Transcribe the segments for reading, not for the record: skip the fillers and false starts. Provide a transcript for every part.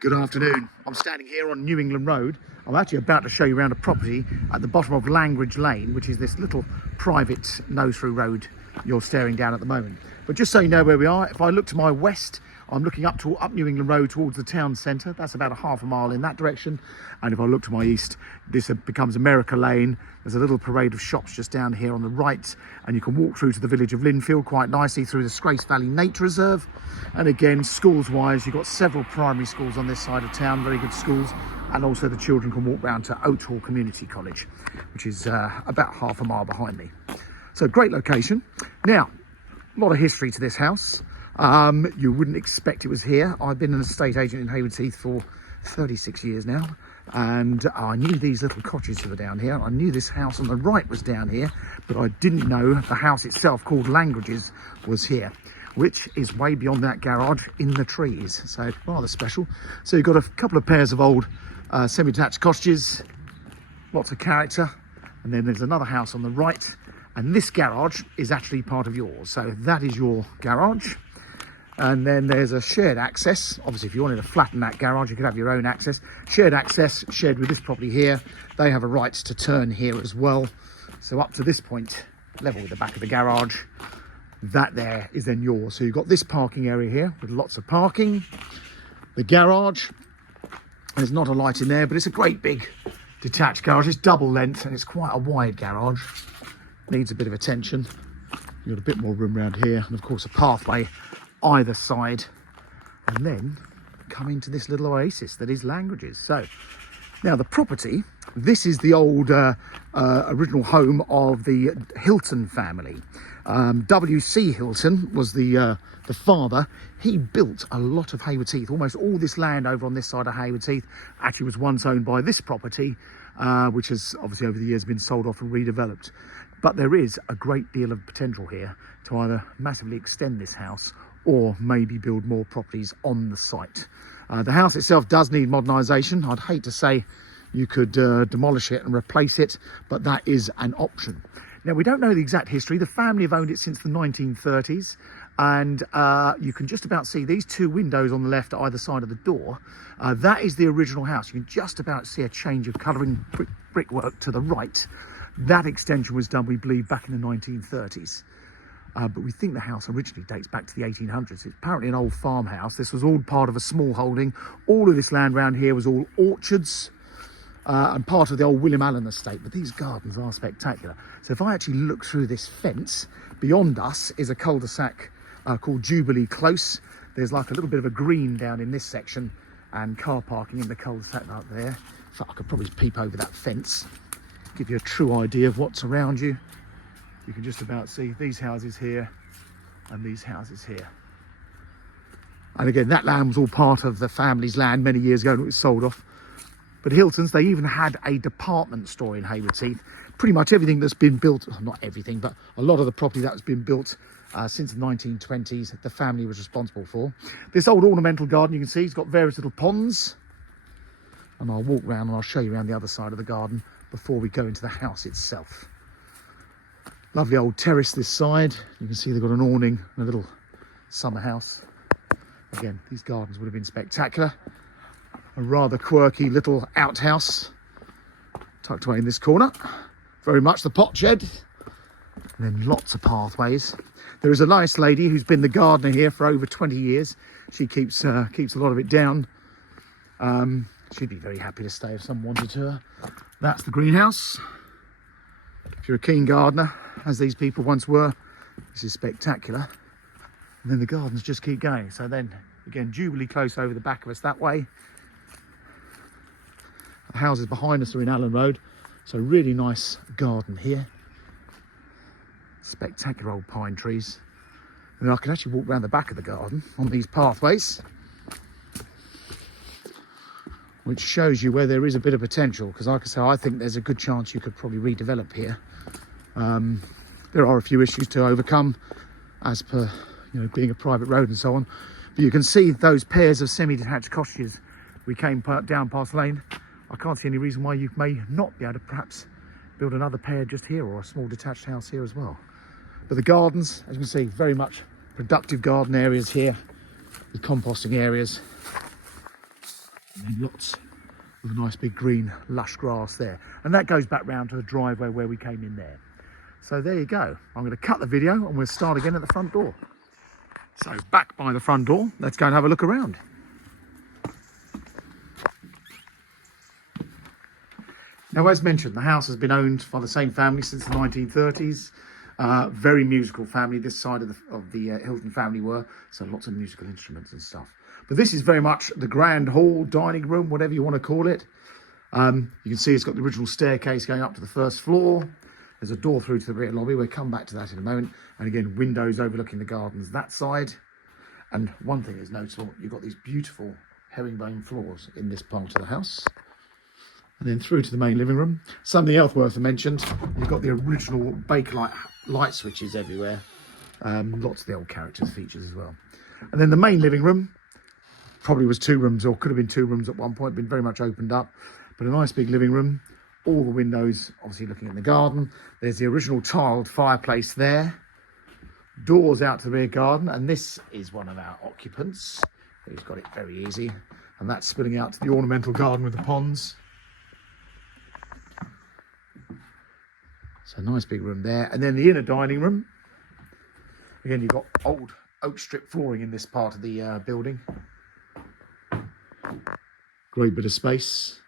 Good afternoon. I'm standing here on New England Road. I'm actually about to show you around a property at the bottom of Langridge Lane, which is this little private nose-through road you're staring down at the moment. But just so you know where we are, if I look to my west, I'm looking up New England Road towards the town centre. That's about a half a mile in that direction. And if I look to my east, this becomes America Lane. There's a little parade of shops just down here on the right, and you can walk through to the village of Linfield quite nicely through the Scrace Valley Nature Reserve. And again, schools-wise, you've got several primary schools on this side of town, very good schools. And also the children can walk round to Oathall Community College, which is about half a mile behind me. So great location. Now, a lot of history to this house. You wouldn't expect it was here. I've been an estate agent in Haywards Heath for 36 years now, and I knew these little cottages that were down here. I knew this house on the right was down here, but I didn't know the house itself, called Langridge's, was here, which is way beyond that garage in the trees. So rather special. So you've got a couple of pairs of old semi-detached cottages, lots of character, and then there's another house on the right, and this garage is actually part of yours. So that is your garage. And then there's a shared access. Obviously, if you wanted to flatten that garage, you could have your own access. Shared access, shared with this property here. They have a right to turn here as well. So up to this point, level with the back of the garage, that there is then yours. So you've got this parking area here with lots of parking. The garage, there's not a light in there, but it's a great big detached garage. It's double length and it's quite a wide garage. Needs a bit of attention. You've got a bit more room around here, and of course a pathway either side, and then come into this little oasis that is Langridge's. So now the property, this is the old original home of the Hilton family. W.C. Hilton was the father. He built a lot of Haywards Heath. Almost all this land over on this side of Haywards Heath actually was once owned by this property, which has obviously over the years been sold off and redeveloped. But there is a great deal of potential here to either massively extend this house or maybe build more properties on the site. The house itself does need modernisation. I'd hate to say you could demolish it and replace it, but that is an option. Now, we don't know the exact history. The family have owned it since the 1930s, and you can just about see these two windows on the left at either side of the door. That is the original house. You can just about see a change of colouring brickwork to the right. That extension was done, we believe, back in the 1930s. But we think the house originally dates back to the 1800s. It's apparently an old farmhouse. This was all part of a small holding. All of this land around here was all orchards and part of the old William Allen estate. But these gardens are spectacular. So if I actually look through this fence, beyond us is a cul-de-sac called Jubilee Close. There's like a little bit of a green down in this section and car parking in the cul-de-sac up there. In fact, I could probably peep over that fence, give you a true idea of what's around you. You can just about see these houses here and these houses here. And again, that land was all part of the family's land many years ago and it was sold off. But Hilton's, they even had a department store in Haywards Heath. Pretty much everything that's been built, not everything, but a lot of the property that has been built since the 1920s, the family was responsible for. This old ornamental garden, you can see, it's got various little ponds. And I'll walk around and I'll show you around the other side of the garden before we go into the house itself. Lovely old terrace this side. You can see they've got an awning and a little summer house. Again, these gardens would have been spectacular. A rather quirky little outhouse tucked away in this corner. Very much the pot shed. And then lots of pathways. There is a nice lady who's been the gardener here for over 20 years. She keeps a lot of it down. She'd be very happy to stay if someone wanted her. That's the greenhouse. If you're a keen gardener, as these people once were, this is spectacular. And then the gardens just keep going. So then, again, Jubilee Close over the back of us that way. The houses behind us are in Allen Road. So really nice garden here. Spectacular old pine trees. And I can actually walk around the back of the garden on these pathways, which shows you where there is a bit of potential, because like I say, I think there's a good chance you could probably redevelop here. There are a few issues to overcome as per, being a private road and so on, but you can see those pairs of semi-detached cottages we came down past lane. I can't see any reason why you may not be able to perhaps build another pair just here, or a small detached house here as well. But the gardens, as you can see, very much productive garden areas here with composting areas. And lots of nice big green lush grass there. And that goes back round to the driveway where we came in there. So there you go. I'm going to cut the video and we'll start again at the front door. So back by the front door, let's go and have a look around. Now, as mentioned, the house has been owned by the same family since the 1930s. Very musical family, this side of the Hilton family were, so lots of musical instruments and stuff. But this is very much the grand hall, dining room, whatever you want to call it. You can see it's got the original staircase going up to the first floor. There's a door through to the rear lobby. We'll come back to that in a moment. And again, windows overlooking the gardens that side. And one thing is notable, you've got these beautiful herringbone floors in this part of the house. And then through to the main living room. Something else worth mentioned, you've got the original Bakelite light switches everywhere. Lots of the old characters features as well. And then the main living room probably was 2 rooms, or could have been 2 rooms at one point, been very much opened up. But a nice big living room. All the windows obviously looking at the garden. There's the original tiled fireplace there. Doors out to the rear garden. And this is one of our occupants. He's got it very easy. And that's spilling out to the ornamental garden with the ponds. So nice big room there. And then the inner dining room. Again, you've got old oak strip flooring in this part of the building. Great bit of space.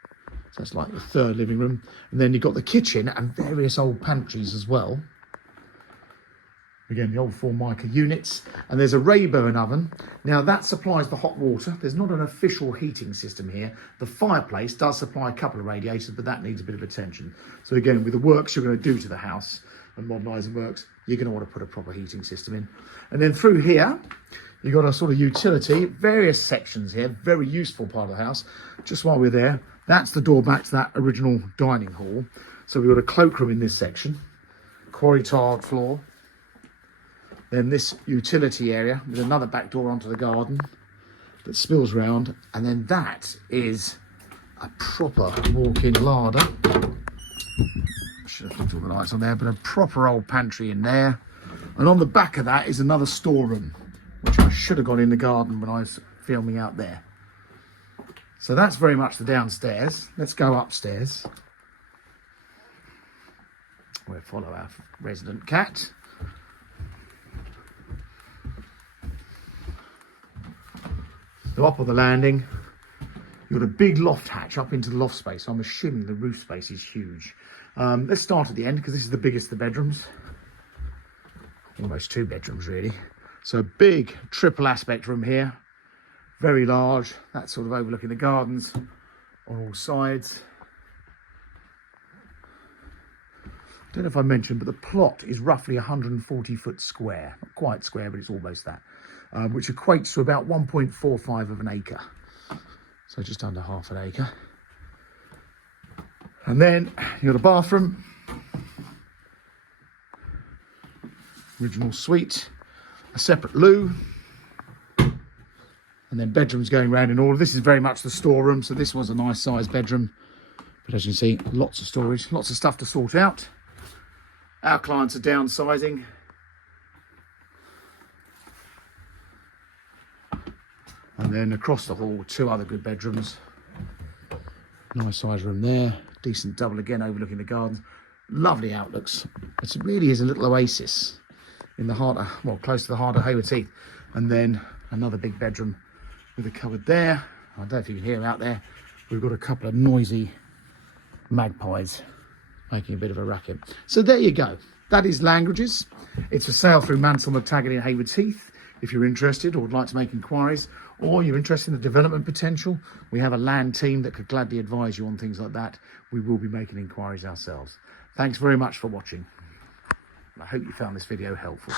So that's like the 3rd living room. And then you've got the kitchen and various old pantries as well. Again, the old Formica units. And there's a Rayburn oven. Now that supplies the hot water. There's not an official heating system here. The fireplace does supply a couple of radiators, but that needs a bit of attention. So again, with the works you're going to do to the house and modernising works, you're going to want to put a proper heating system in. And then through here, you've got a sort of utility, various sections here, very useful part of the house. Just while we're there, that's the door back to that original dining hall. So we've got a cloakroom in this section, quarry tiled floor. Then this utility area with another back door onto the garden that spills round. And then that is a proper walk-in larder. Should have flipped all the lights on there, but a proper old pantry in there. And on the back of that is another storeroom, which I should have got in the garden when I was filming out there. So that's very much the downstairs. Let's go upstairs. We'll follow our resident cat. So up on the landing, you've got a big loft hatch up into the loft space. I'm assuming the roof space is huge. Let's start at the end because this is the biggest of the bedrooms. Almost 2 bedrooms really. So a big triple aspect room here. Very large. That's sort of overlooking the gardens on all sides. Don't know if I mentioned, but the plot is roughly 140 foot square. Not quite square, but it's almost that. Which equates to about 1.45 of an acre. So just under half an acre. And then you've got a bathroom. Original suite. A separate loo. And then bedrooms going round in order. This is very much the storeroom. So this was a nice sized bedroom. But as you can see, lots of storage, lots of stuff to sort out. Our clients are downsizing. And then across the hall, 2 other good bedrooms. Nice size room there. Decent double again overlooking the gardens. Lovely outlooks. It really is a little oasis in the heart of, well, close to the heart of Haywards Heath. And then another big bedroom with a cupboard there. I don't know if you can hear them out there. We've got a couple of noisy magpies making a bit of a racket. So there you go. That is Langridge's. It's for sale through Mansell McTaggart in Haywards Heath. If you're interested or would like to make inquiries, or you're interested in the development potential, we have a land team that could gladly advise you on things like that. We will be making inquiries ourselves. Thanks very much for watching. I hope you found this video helpful.